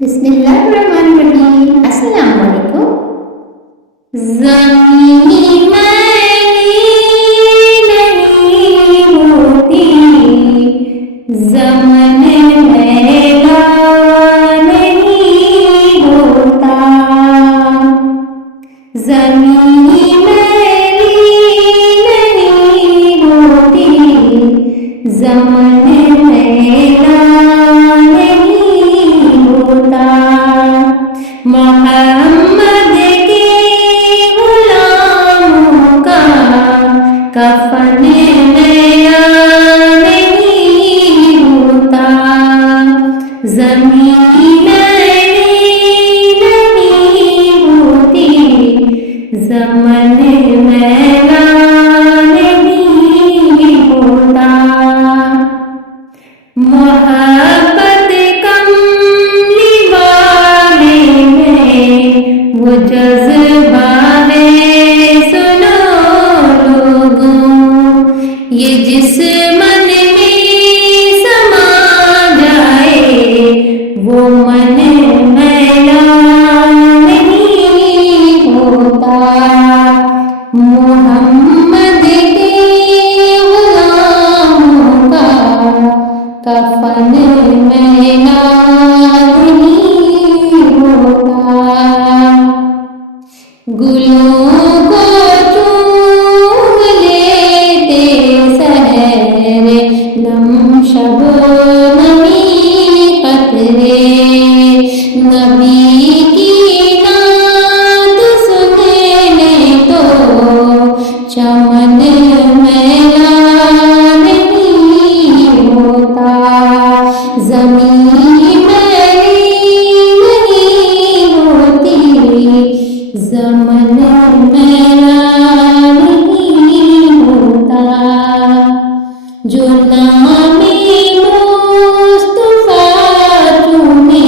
बिस्मिल्लाहिर्रहमानिर्रहीम। अस्सलाम वालेकुम। ज़मीनी मैली नहीं होती, ज़मन मैला नहीं होता। ज़मीनी मैली नहीं होती, ज़मन मैला मोहम्मद के गुलामों का कफन नया नहीं होता। ज़मीन नहीं होती, ज़मन मैला नहीं होता। मोहब्बत वो जज्बा है, सुनो लोगों, ये जिस मन में समा जाए वो मन मैला नहीं होता। मोहम्मद के गुलामों का कफन मैला नहीं होता। गुलों को चूम लेते सहरे नम शब नमी कतरे, नबी की नात सुनने तो चमन मैला नहीं होता। ज़मीन ज़मन मैला नहीं होता। जो नामे मुस्तफा चूमे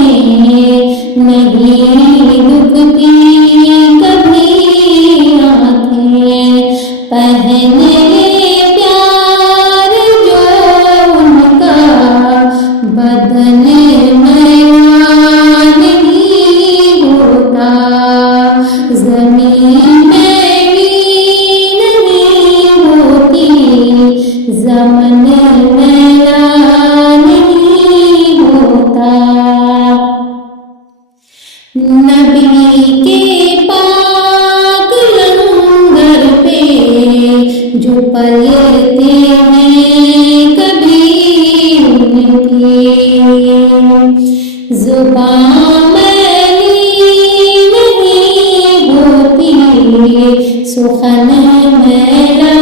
नहीं दुखती कभी आँखें, पहने प्यार जो उनका बदन मैला नहीं होता। ज़मीन मैली नहीं होती, ज़मन मैला नहीं होता। नबी के पाक लंगर पे जो पलते हैं कभी उनकी ज़ुबान सुखन मैला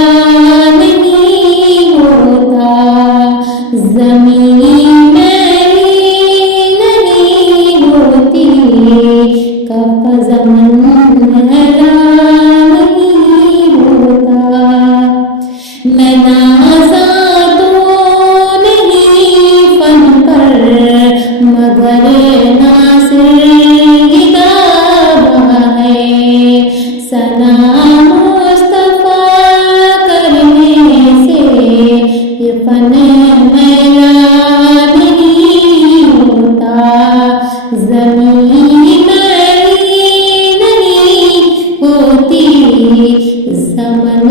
नहीं होता। ज़मीन मैली नहीं होती, कब ज़मन मैला नहीं होता। मैं नाज़ा तो नहीं फन पर, मगर नासिर किताब है। सना मुस्तफा करने से ये फन मैला नहीं होता। ज़मीन मैली नहीं होती, ज़मन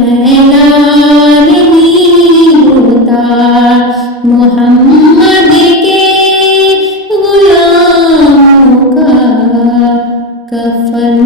मैला नहीं होता। मोहम्मद के गुलामों का कफन